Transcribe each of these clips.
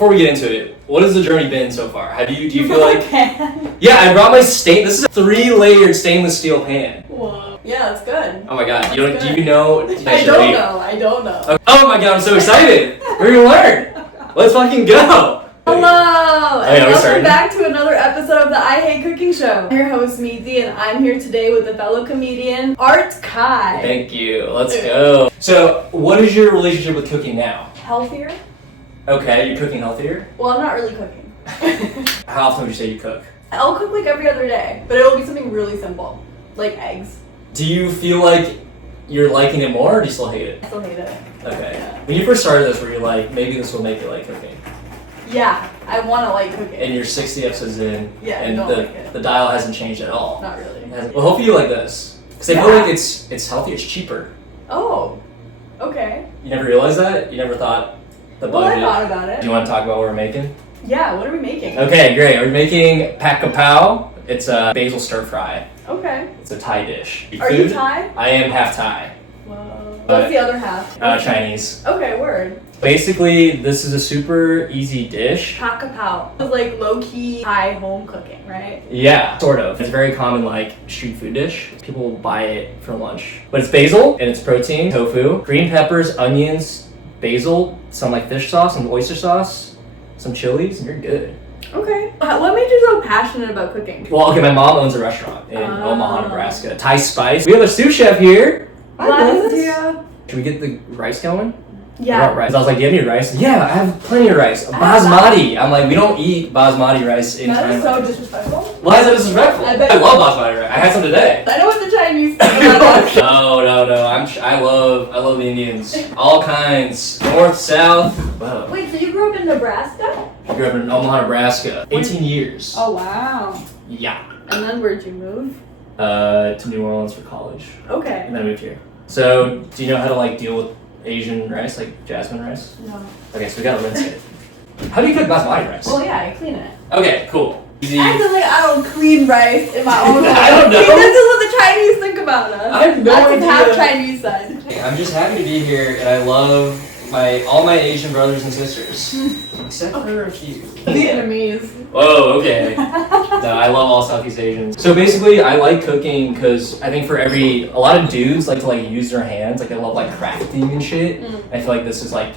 before we get into it, what has the journey been so far? Do you feel like... Yeah, I brought my this is a 3-layered stainless steel pan. Whoa. Yeah, that's good. Oh my god, do you know? I don't know. Oh my god, I'm so excited. We're gonna learn. Let's fucking go. Hello, and welcome back to another episode of the I Hate Cooking Show. I'm your host, Meezy, and I'm here today with a fellow comedian, Art Kai. Thank you. Let's go. So, what is your relationship with cooking now? Healthier. Okay, you're cooking healthier? Well, I'm not really cooking. How often would you say you cook? I'll cook like every other day, but it'll be something really simple, like eggs. Do you feel like you're liking it more, or do you still hate it? I still hate it. Okay. Yeah. When you first started this, were you like, maybe this will make you like cooking? Yeah, I want to like cooking. And you're 60 episodes in, Yeah, and I don't like it. the dial hasn't changed at all. Not really. Well, hopefully you like this. Because I feel like it's healthier, it's cheaper. Oh, okay. You never realized that? You never thought the budget? Well, I thought about it. Do you want to talk about what we're making? Yeah, what are we making? Okay, great. We're making Krapow. It's a basil stir fry. Okay. It's a Thai dish. Are you Thai? I am half Thai. Whoa. What's the other half? Chinese. Okay, word. Basically, this is a super easy dish. Krapow. It's like low-key Thai home cooking, right? Yeah, sort of. It's a very common like street food dish. People will buy it for lunch. But it's basil and it's protein, tofu, green peppers, onions, basil, some like fish sauce, some oyster sauce, some chilies, and you're good. Okay. What made you so passionate about cooking? Well, okay, my mom owns a restaurant in Omaha, Nebraska. Thai Spice. We have a sous chef here. Should we get the rice going? Yeah. Rice. I was like, do you have any rice? Yeah, I have plenty of rice. Basmati. I'm like, we don't eat basmati rice in China. That is so disrespectful. Why is that disrespectful? I love basmati rice. I had some today. I know what the Chinese think about that. No. I love the Indians. All kinds. North, south. Whoa. Wait, so you grew up in Nebraska? I grew up in Omaha, Nebraska. 18 years. Oh, wow. Yeah. And then where'd you move? To New Orleans for college. Okay. And then I moved here. So, do you know how to like deal with Asian rice, like jasmine rice? No. Okay, so we gotta rinse it. How do you cook basmati rice? Well, yeah, I clean it. Okay, cool. Easy. Actually, I don't clean rice in my own I don't know. See, this is what the Chinese think about us. I have no idea. Half Chinese side. I'm just happy to be here, and I love all my Asian brothers and sisters, except for a few. Vietnamese. Whoa, okay. No, I love all Southeast Asians. So basically, I like cooking because I think a lot of dudes like to like use their hands, like they love like crafting and shit. I feel like this is like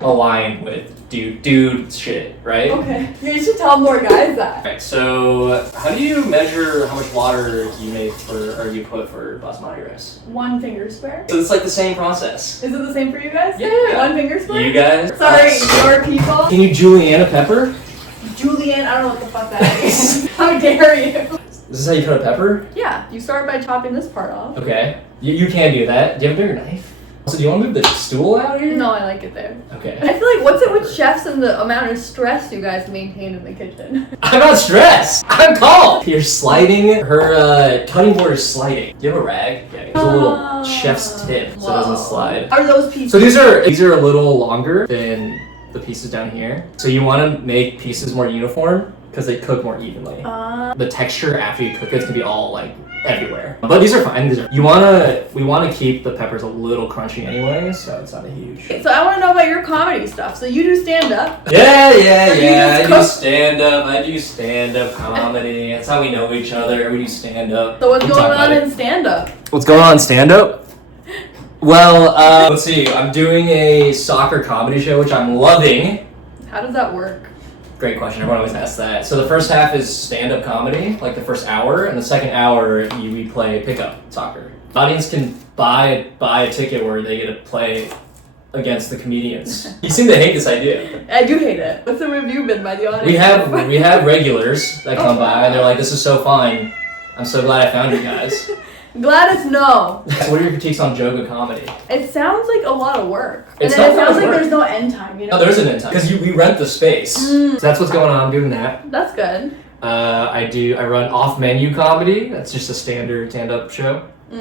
aligned with dude shit, right? Okay. You should tell more guys that. Right, so how do you measure how much water you make you put for basmati rice? 1 finger square. So it's like the same process. Is it the same for you guys? Yeah. 1 finger square? You guys? Sorry, your people. Can you julienne a pepper? Julienne, I don't know what the fuck that is. How dare you? This is how you cut a pepper? Yeah, you start by chopping this part off. Okay. You can do that. Do you have a bigger knife? So do you want to move the stool out here? No, I like it there. Okay. I feel like, what's it with chefs and the amount of stress you guys maintain in the kitchen? I'm not stressed. I'm calm. You're sliding. Her cutting board is sliding. Do you have a rag? Yeah. There's a little chef's tip so it doesn't slide. Are those pieces? So these are a little longer than the pieces down here. So you want to make pieces more uniform because they cook more evenly. The texture after you cook it's gonna be all like everywhere. But these are fine. We want to keep the peppers a little crunchy anyway, so it's not a huge. So I want to know about your comedy stuff. So you do stand up? Yeah. I do stand up comedy. That's how we know each other. We do stand up. So what's going on in stand up? What's going on in stand up? Well, let's see. I'm doing a soccer comedy show, which I'm loving. How does that work? Great question. Everyone always asks that. So the first half is stand-up comedy, like the first hour, and the second hour we play pickup soccer. The audience can buy a ticket where they get to play against the comedians. You seem to hate this idea. I do hate it. What's the review been by the audience? We have regulars that come by and they're like, "This is so fun. I'm so glad I found you guys." Glad it's no. So what are your critiques on Joga comedy? It sounds like a lot of work. It sounds like work. There's no end time, you know? No, there is an end time. Because we rent the space. So that's what's going on. I'm doing that. That's good. I run off-menu comedy. That's just a standard stand-up show. We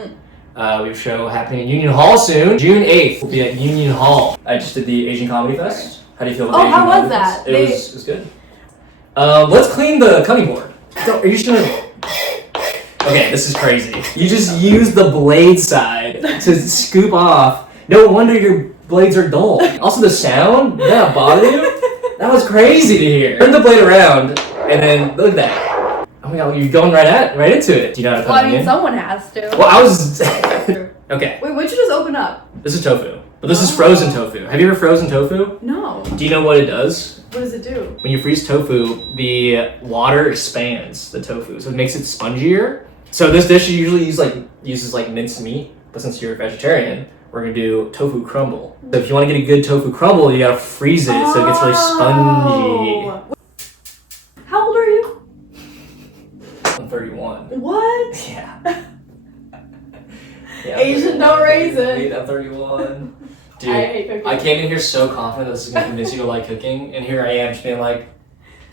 have a show happening at Union Hall soon. June 8th will be at Union Hall. I just did the Asian Comedy Fest. How do you feel about the Asian how was Comedy that? Fest? It was good. Let's clean the cutting board. So, are you sure? Okay, this is crazy. You just use the blade side to scoop off. No wonder your blades are dull. Also, the sound, did that bother you? That was crazy to hear. Turn the blade around, and then look at that. Oh my god, you're going right into it. Do you know how to cut onion? Someone has to. Well, I was... Okay. Wait, what'd you just open up? This is tofu. But this is frozen tofu. Have you ever frozen tofu? No. Do you know what it does? What does it do? When you freeze tofu, the water expands the tofu, so it makes it spongier. So this dish usually uses minced meat, but since you're a vegetarian, we're gonna do tofu crumble. So if you want to get a good tofu crumble, you gotta freeze it so it gets really spongy. How old are you? I'm 31. What? Yeah. Asian no raisin. Wait, I'm 31. Dude, I hate cooking. I came in here so confident this is gonna convince you to like cooking, and here I am just being like,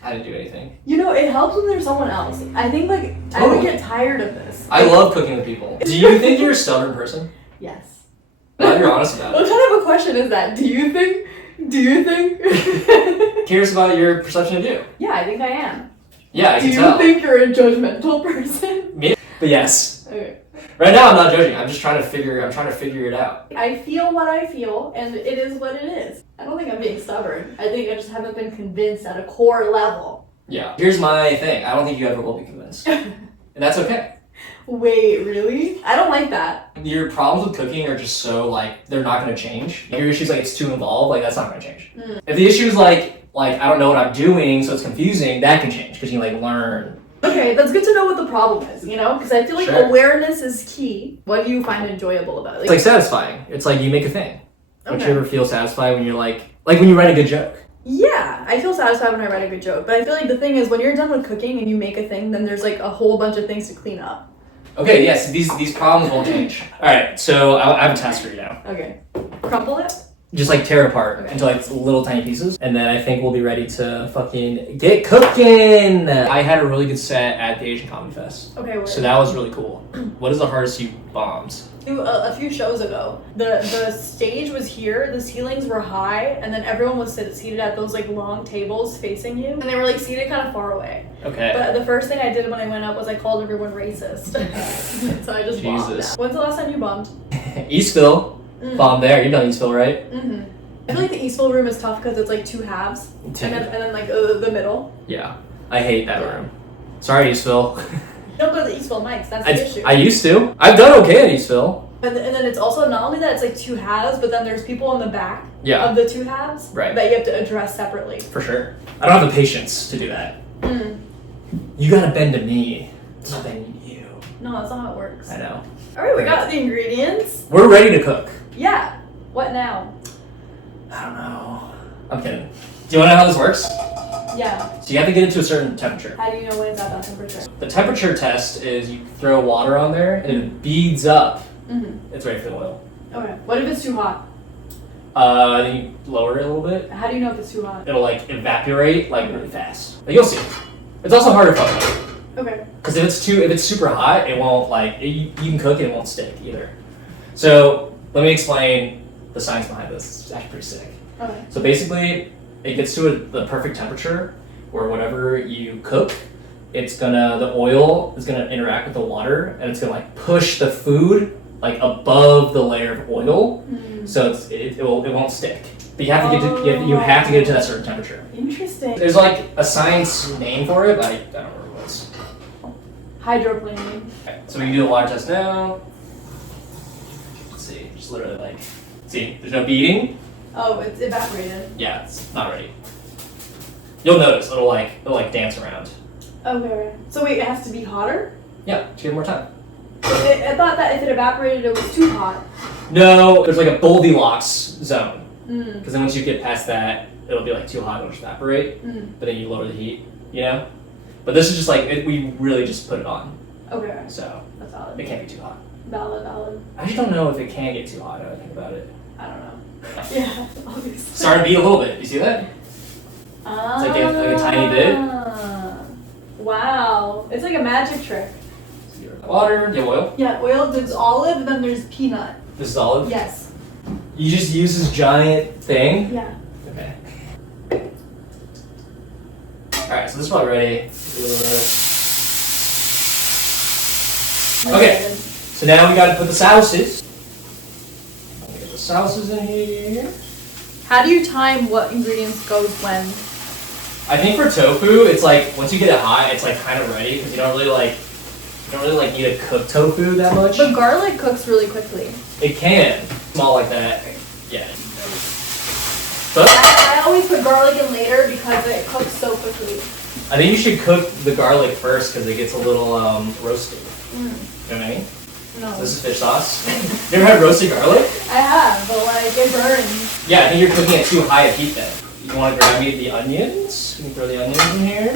I didn't do anything. You know, it helps when there's someone else. I think I would get tired of this. I love cooking with people. Do you think you're a stubborn person? Yes. Glad you're honest about it. What kind of a question is that? Do you think? Curious about your perception of you. Yeah, I think I am. Yeah, I can tell. Do you think you're a judgmental person? Me? But yes. Okay. Right now I'm not judging. I'm trying to figure it out. I feel what I feel, and it is what it is. I don't think I'm being stubborn. I think I just haven't been convinced at a core level. Yeah. Here's my thing. I don't think you ever will be convinced. And that's okay. Wait, really? I don't like that. Your problems with cooking are just so, they're not going to change. Your issue's it's too involved, that's not going to change. If the issue is I don't know what I'm doing, so it's confusing, that can change, because you learn. Okay, that's good to know what the problem is, Because I feel like awareness is key. What do you find enjoyable about it? It's satisfying. It's you make a thing. Okay. Don't you ever feel satisfied when you're when you write a good joke? Yeah, I feel satisfied when I write a good joke, but I feel like the thing is when you're done with cooking and you make a thing, then there's a whole bunch of things to clean up. Okay, yes, these problems won't change. Alright, so I have a test for you now. Okay. Crumble it? Just tear it apart into little tiny pieces, and then I think we'll be ready to fucking get cooking. I had a really good set at the Asian Comedy Fest. Okay, so that was really cool. What is the hardest you bombed? A few shows ago, the stage was here, the ceilings were high, and then everyone was seated at those long tables facing you, and they were seated kind of far away. Okay. But the first thing I did when I went up was I called everyone racist. So I just bombed. When's the last time you bombed? Eastville. Bombed there. You've done Eastville, right? Mm-hmm. I feel the Eastville room is tough because it's two halves, and then the middle. Yeah, I hate that room. Sorry, Eastville. You don't go to the Eastville mics, that's the issue. I used to. I've done okay at Eastville. And then it's also not only that it's two halves, but then there's people in the back of the two halves that you have to address separately. For sure. I don't have the patience to do that. You gotta bend to me. It's not bending to you. No, that's not how it works. I know. Alright, we got the ingredients. We're ready to cook. Yeah. What now? I don't know. I'm kidding. Do you want to know how this works? Yeah. So you have to get it to a certain temperature. How do you know when it's at that temperature? The temperature test is you throw water on there and it beads up. It's ready for the oil. Okay. What if it's too hot? Then you lower it a little bit. How do you know if it's too hot? It'll evaporate really fast. You'll see. It's also hard to fuck up. Okay. Because if it's super hot, it won't you can cook it, it won't stick either. So let me explain the science behind this. It's actually pretty sick. Okay. So basically, it gets to the perfect temperature where whatever you cook, the oil is gonna interact with the water and it's gonna push the food above the layer of oil, so it won't stick. But you have to get it to that certain temperature. Interesting. There's a science name for it, but I don't remember what it's. Hydroplaning. Okay, so we can do the water test now. Let's see, just literally see, there's no beading. Oh, it's evaporated. Yeah, it's not ready. You'll notice it'll dance around. Okay. So wait, it has to be hotter? Yeah, to give more time. I thought that if it evaporated, it was too hot. No, there's a Goldilocks zone. Because then once you get past that, it'll be too hot, it'll just evaporate. But then you lower the heat, But this is just we really just put it on. Okay. So that's valid. It can't be too hot. Valid. I just don't know if it can get too hot now that I think about it. I don't know. Yeah, obviously. Starting to beat a little bit. You see that? It's a tiny bit. Wow. It's like a magic trick. Water, you have oil? Yeah, oil. There's olive, then there's peanut. This is olive? Yes. You just use this giant thing? Yeah. Okay. Alright, so this is about ready. Okay, so now we gotta put the sauces. Get the sauces in here. How do you time what ingredients goes when? I think for tofu, it's like once you get it hot, it's like kind of ready because you don't really like need to cook tofu that much. But garlic cooks really quickly. It can. Small like that. Yeah. But I always put garlic in later because it cooks so quickly. I think you should cook the garlic first because it gets a little roasted. You know what I mean? No. So this is fish sauce. You ever had roasted garlic? I have, but like it burns. Yeah, I think you're cooking at too high a heat then. You want to grab me the onions? We can throw the onions in here.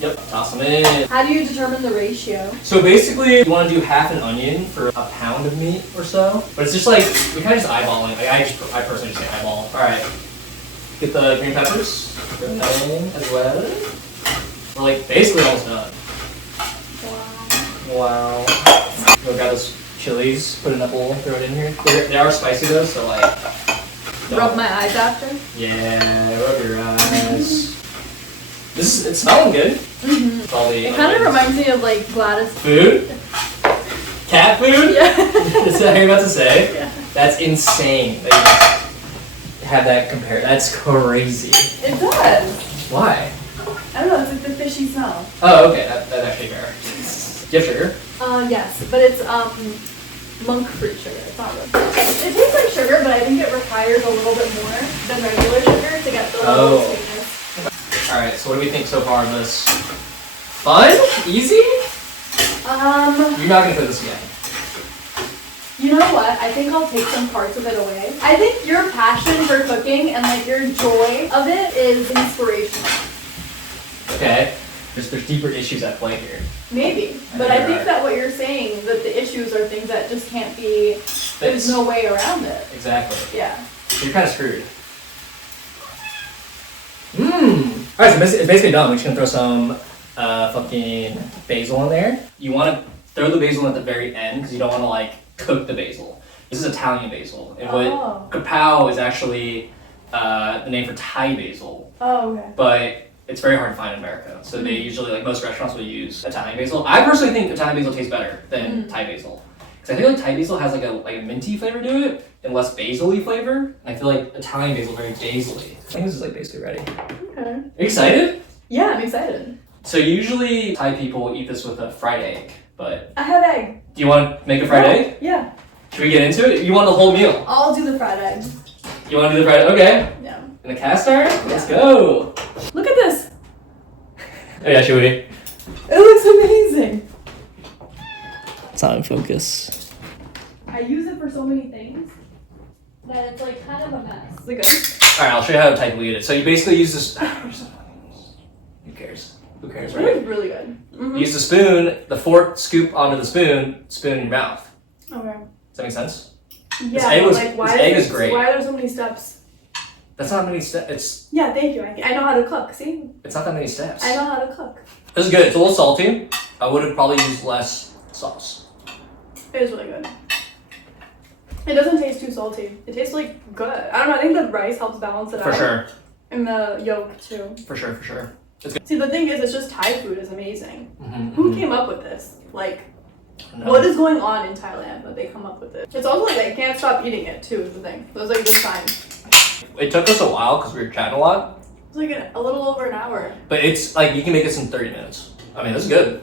Yep, toss them in. How do you determine the ratio? So basically, you want to do half an onion for a pound of meat or so. But it's just like, we kind of just eyeballing. Like I personally just say eyeball. All right, get the green peppers. Throw that in as well. We're like basically almost done. Wow. We'll grab those chilies, put it in a bowl, throw it in here. They are spicy though, so like. Rub my eyes after? Yeah, rub your eyes. It's smelling good. It kind of reminds me of like Gladys. Food? Cat food? Yeah. Is that what you're about to say? Yeah. That's insane that you just have that compared. That's crazy. It does. Why? I don't know, it's like the fishy smell. Oh, okay, that's actually fair. Do you have sugar? Yes, but it's monk fruit sugar. It's not really. It tastes like sugar, but I think it requires a little bit more than regular sugar to get the sweetness. Alright, so what do we think so far of this? Fun? Easy? You're not gonna cook this again. You know what? I think I'll take some parts of it away. I think your passion for cooking and like your joy of it is inspirational. Okay. There's deeper issues at play here. Maybe. But I think that what you're saying, that the issues are things that just can't be, there's no way around it. Exactly. Yeah. So you're kind of screwed. Alright, so it's basically done. We're just gonna throw some fucking basil in there. You want to throw the basil at the very end because you don't want to like cook the basil. This is Italian basil. And what Krapow is actually the name for Thai basil. Oh, okay. But it's very hard to find in America. So they usually, like most restaurants will use Italian basil. I personally think Italian basil tastes better than Thai basil. Because I feel like Thai basil has like a minty flavor to it and less basil-y flavor. And I feel like Italian basil is very basil-y. I think this is like basically ready. Okay. Are you excited? Yeah, I'm excited. So usually Thai people eat this with a fried egg, but... I have egg. Do you want to make a fried egg? Yeah. Should we get into it? You want the whole meal? I'll do the fried egg. You want to do the fried egg? Okay. Yeah. In a cast iron? Yeah. Let's go. Look at this. Oh yeah, should we? It looks amazing. It's not in focus. I use it for so many things that it's like kind of a mess. Look at Alright, I'll show you how to type lead it. So you basically use this... Who cares? Who cares, right? It's really good. You use the spoon, the fork, scoop onto the spoon in your mouth. Okay. Does that make sense? Yeah, this egg is great. Why are there so many steps? That's not many steps. Yeah, thank you. I know how to cook, see? It's not that many steps. I know how to cook. This is good. It's a little salty. I would have probably used less sauce. It is really good. It doesn't taste too salty. It tastes like good. I don't know, I think the rice helps balance it out. For sure. And the yolk too. For sure, for sure. It's good. See, the thing is, it's just Thai food is amazing. Who came up with this? Like, No. what is going on in Thailand that they come up with it? It's also like I can't stop eating it too, is the thing. It was like this time. It took us a while because we were chatting a lot. It was like a little over an hour. But it's like, you can make this in 30 minutes. I mean, this is good.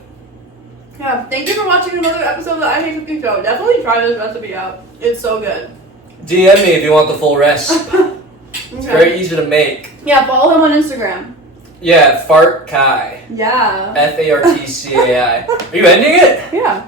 Yeah, thank you for watching another episode of the I Hate Cooking Show. Definitely try this recipe out. It's so good. DM me if you want the full recipe. It's very easy to make. Yeah, follow him on Instagram. Yeah, Fart Kai. Yeah. Fartcai. Are you ending it? Yeah.